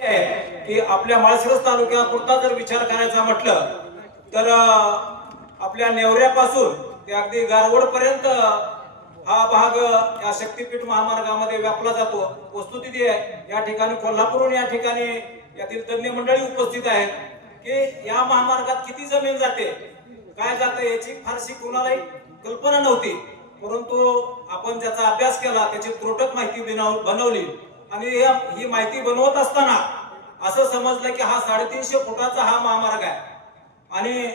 की आपल्या माळशिरस तालुक्यापुरता जर विचार करायचा म्हटलं तर आपल्या नेवऱ्यापासून ते अगदी गारवड पर्यंत हा भाग या शक्तीपीठ महामार्गामध्ये व्यापला जातो। वस्तुस्थिती आहे या ठिकाणी कोल्हापूरहून या ठिकाणी यातील तज्ञ मंडळी उपस्थित आहेत की या महामार्गात किती जमीन जाते, काय जाते याची फारशी कोणालाही कल्पना नव्हती, परंतु आपण ज्याचा अभ्यास केला त्याची त्रोटक माहिती बनवली आणि ही माहिती बनवत असताना असं समजलं की हा 350 फुटाचा हा महामार्ग आहे आणि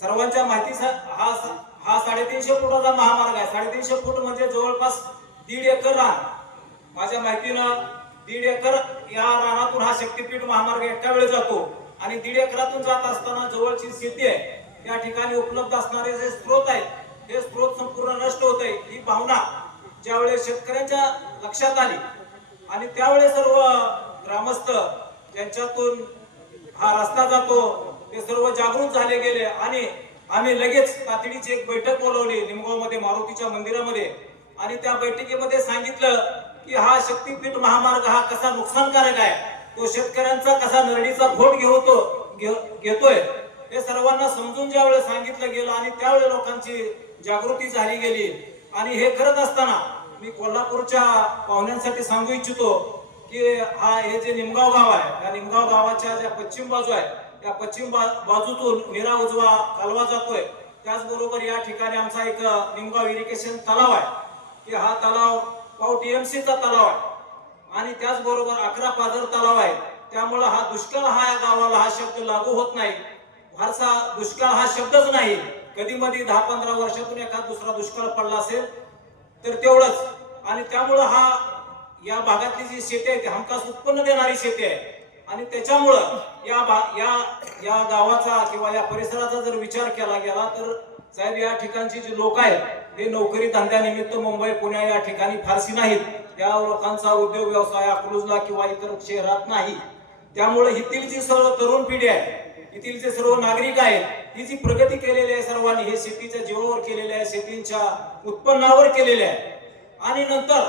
सर्वांच्या माहिती हा 350 फुटाचा महामार्ग आहे। 350 फूट म्हणजे जवळपास 1.5 एकर रान। माझ्या माहितीनं 1.5 एकर या रानातून हा शक्तीपीठ महामार्ग एका वेळी जातो आणि 1.5 एकरातून जात असताना जवळची शेती आहे त्या ठिकाणी उपलब्ध असणारे जे स्रोत आहेत हे स्रोत संपूर्ण नष्ट होत आहे। ही भावना ज्यावेळेस शेतकऱ्यांच्या लक्षात आली आणि त्यावेळेस सर्व ग्रामस्थ ज्यांच्यातून हा रस्ता जातो ते सर्व जागृत झाले गेले आणि आम्ही लगेच तातडीची एक बैठक बोलवली निमगाव मध्ये मारुतीच्या मंदिरामध्ये आणि त्या बैठकीमध्ये सांगितलं की हा शक्तीपीठ महामार्ग हा कसा नुकसानकारक आहे, तो शेतकऱ्यांचा कसा नरडीचा घोट घेतोय हे सर्वांना समजून ज्यावेळेस सांगितलं गेलं आणि त्यावेळेस लोकांची जागृती झाली गेली। आणि हे करत असताना मी कोल्हापूरच्या पाहुण्यांसाठी सांगू इच्छितो की हे जे निमगाव गाव आहे या निमगाव गावाच्या ज्या पश्चिम बाजू आहे त्या पश्चिम बाजूतून नीरा उजवा कालवा जातोय। त्याचबरोबर या ठिकाणी आमचा एक निमगाव इरिगेशन तलाव आहे की हा तलाव पाव टीएमसीचा तलाव आहे आणि त्याचबरोबर 11 पाझर तलाव आहे। त्यामुळे हा दुष्काळ हा या गावाला हा शब्द लागू होत नाही, फारसा दुष्काळ हा शब्दच नाही। कधी मध्ये 10-15 वर्षातून एखादा दुसरा दुष्काळ पडला असेल तर तेवढंच। आणि त्यामुळे हा या भागातली जी शेती आहे ती हमखास उत्पन्न देणारी शेती आहे आणि त्याच्यामुळं या गावाचा किंवा या परिसराचा जर विचार केला गेला तर साहेब या ठिकाणची जी लोक आहेत हे नोकरी धंद्यानिमित्त मुंबई पुणे या ठिकाणी फारसी नाहीत। त्या लोकांचा उद्योग व्यवसाय अकलूजला किंवा इतर शहरात नाही। त्यामुळे इथली जी सर्व तरुण पिढी आहे, इथील जे सर्व नागरिक आहेत, ही जी प्रगती केलेली आहे सर्वांनी हे शेतीच्या जीवावर केलेले आहे, शेतीच्या उत्पन्नावर केलेले आहे। आणि नंतर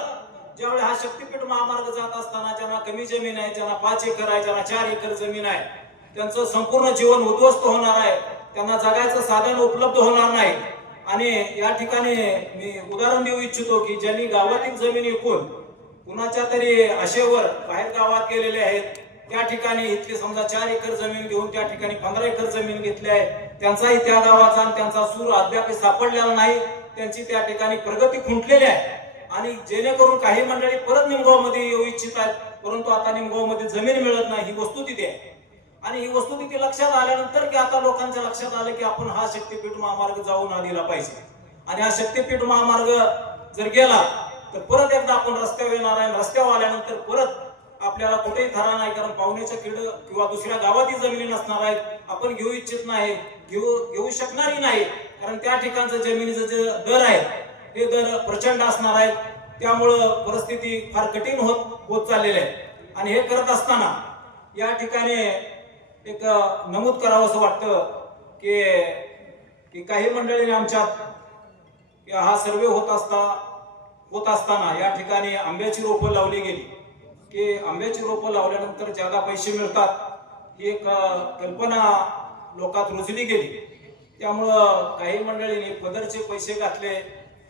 ज्यावेळी हा शक्तीपीठ महामार्ग जात असताना ज्यांना कमी जमीन आहे, ज्यांना 5 एकर आहे, ज्यांना 4 एकर जमीन आहे, त्यांचं संपूर्ण जीवन उद्ध्वस्त होणार आहे, त्यांना जगायचं साधन उपलब्ध होणार नाही। आणि या ठिकाणी मी उदाहरण देऊ इच्छितो की ज्यांनी गावातील जमीन विकून कुणाच्या तरी आशेवर बाहेर गावात गेलेले आहेत त्या ठिकाणी इथली समजा 4 एकर जमीन घेऊन त्या ठिकाणी 15 एकर जमीन घेतली आहे, त्यांचाही त्या गावाचा आणि त्यांचा सूर अद्याप सापडलेला नाही, त्यांची त्या ठिकाणी प्रगती खुंटलेली आहे। आणि जेणेकरून काही मंडळी परत निमगाव मध्ये येऊ इच्छित आहेत परंतु आता निमगाव मध्ये जमीन मिळत नाही, ही वस्तुस्थिती आहे। आणि ही वस्तुस्थिती लक्षात आल्यानंतर की आता लोकांच्या लक्षात आलं की आपण हा शक्तीपीठ महामार्ग जाऊन आलेला पाहिजे आणि हा शक्तीपीठ महामार्ग जर गेला तर परत एकदा आपण रस्त्यावर येणार आहे। रस्त्यावर आल्यानंतर परत आपल्याला कुठेही थरा नाही, कारण पाहुण्याच्या किड किंवा दुसऱ्या गावातील जमिनी नसणार आहेत, आपण घेऊ इच्छित नाही, घेऊ शकणारही नाही, कारण त्या ठिकाणचं जमिनीचं जे दर आहे ते दर प्रचंड असणार आहेत। त्यामुळं परिस्थिती फार कठीण होत चाललेली आहे। आणि हे करत असताना या ठिकाणी एक नमूद करावं असं वाटतं की काही मंडळीने आमच्यात हा सर्वे होत असताना या ठिकाणी आंब्याची रोपं लावली गेली की आंब्याची रोपं लावल्यानंतर ज्यादा पैसे मिळतात ही एक कल्पना लोकात रुजली गेली। त्यामुळं काही मंडळींनी पदरचे पैसे घातले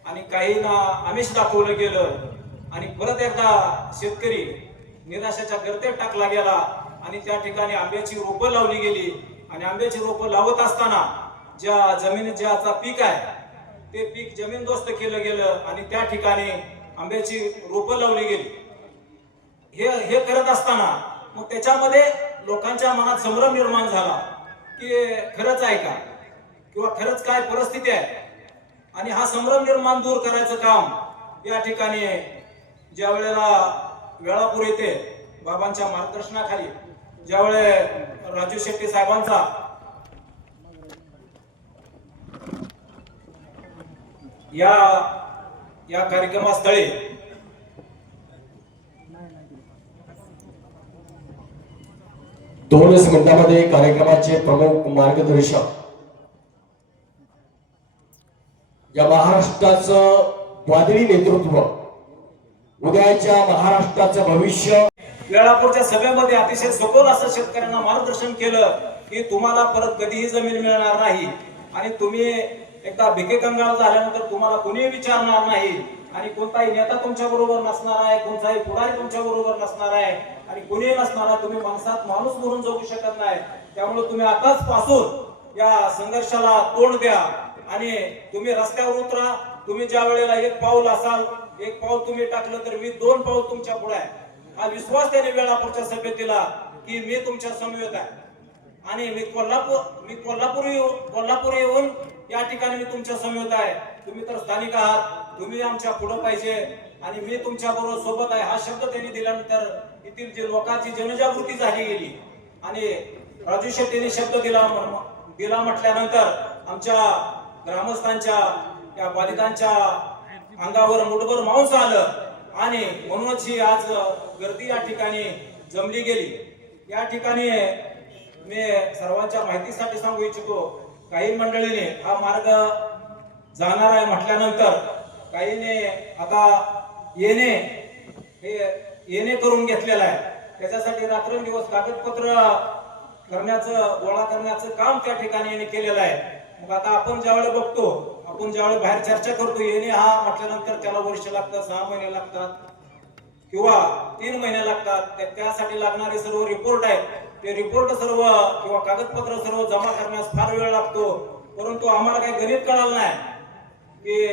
आणि काहींना आमिष दाखवलं गेलं आणि परत एकदा शेतकरी निराशाच्या गर्तेत टाकला गेला आणि त्या ठिकाणी आंब्याची रोपं लावली गेली। आणि आंब्याची रोपं लावत असताना ज्या जमिनीत ज्याचा पीक आहे ते पीक जमीनदोस्त केलं गेलं आणि त्या ठिकाणी आंब्याची रोपं लावली गेली। हे करत असताना मग त्याच्यामध्ये लोकांच्या मनात संभ्रम निर्माण झाला की खरंच आहे का किंवा खरंच काय परिस्थिती आहे। आणि हा संभ्रम निर्माण दूर करायचं काम या ठिकाणी ज्या वेळेला वेळापूर येते बाबांच्या मार्गदर्शनाखाली ज्यावेळे राजू शेट्टी साहेबांचा या कार्यक्रमास्थळी दोनच मिनिटांमध्ये कार्यक्रमाचे प्रमुख मार्गदर्शक या महाराष्ट्राचं वादळी नेतृत्व, उद्याच्या महाराष्ट्राचं भविष्य वेळापूरच्या सभेमध्ये अतिशय सखोल असं शेतकऱ्यांना मार्गदर्शन केलं की तुम्हाला परत कधीही जमीन मिळणार नाही आणि तुम्ही एकदा भिके कंगाल झाल्यानंतर तुम्हाला कुणीही विचारणार नाही आणि कोणताही नेता तुमच्या बरोबर नसणार आहे, कोणताही पुढारी तुमच्या बरोबर नसणार आहे आणि कुणीही नसणार आहे. तुम्ही माणसात माणूस म्हणून जगू शकत नाही. त्यामुळे तुम्ही आताच पासून या संघर्षाला तोंड द्या आणि तुम्ही रस्त्यावर उतरा. तुम्ही ज्या वेळेला एक पाऊल असाल, एक पाऊल तुम्ही टाकलं तर मी 2 पाऊल तुमच्या पुढे आहे. हा विश्वास त्याने वेळापूरच्या सभेत दिला की मी तुमच्या समवेत आहे आणि मी कोल्हापूर येऊन या ठिकाणी मी तुमच्या समवेत आहे. तुम्ही तर स्थानिक आहात, तुम्ही आमच्या पुढे पाहिजे आणि मी तुमच्या बरोबर सोबत आहे. हा शब्द त्यांनी दिल्यानंतर येथील जे लोकांची जनजागृती झाली गेली आणि राजू शेट्टीने शब्द दिला म्हटल्यानंतर आमच्या ग्रामस्थांच्या या बाधितांच्या अंगावर मुठभर मांस आलं आणि म्हणूनच ही आज गर्दी या ठिकाणी जमली गेली. या ठिकाणी मी सर्वांच्या माहितीसाठी सांगू इच्छितो, काही मंडळीने हा मार्ग जाणार आहे म्हटल्यानंतर काहीने आता येणे करून घेतलेला आहे. त्याच्यासाठी रात्रंदिवस कागदपत्र गोळा करण्याचं काम त्या ठिकाणी यांनी केलेलं आहे. मग आता आपण ज्यावेळेला बघतो, आपण ज्यावेळेला बाहेर चर्चा करतो, येणे हा म्हटल्यानंतर त्याला वर्ष लागतात, 6 महिने लागतात किंवा 3 महिने लागतात. त्यासाठी लागणारे सर्व रिपोर्ट आहेत, ते रिपोर्ट सर्व किंवा कागदपत्र सर्व जमा करण्यास फार वेळ लागतो. परंतु आम्हाला काही गणित कळालं नाही की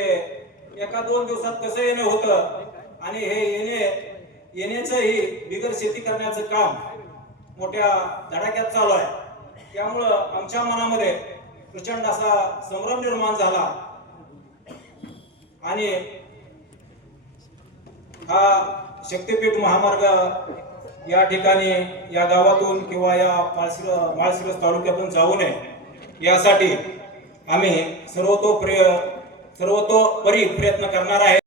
1-2 दिवसात कसं येणं होतं आणि हे येण्याचंही बिगर शेती करण्याचं काम मोठ्या धडाक्यात चालू आहे. त्यामुळं आमच्या मनामध्ये प्रचंड असा संभ्रम निर्माण झाला आणि हा शक्तीपीठ महामार्ग या ठिकाणी या गावातून किंवा या माळशिरस तालुक्यातून जाऊ नये यासाठी आम्ही सर्वतोपरी प्रयत्न करणार आहे.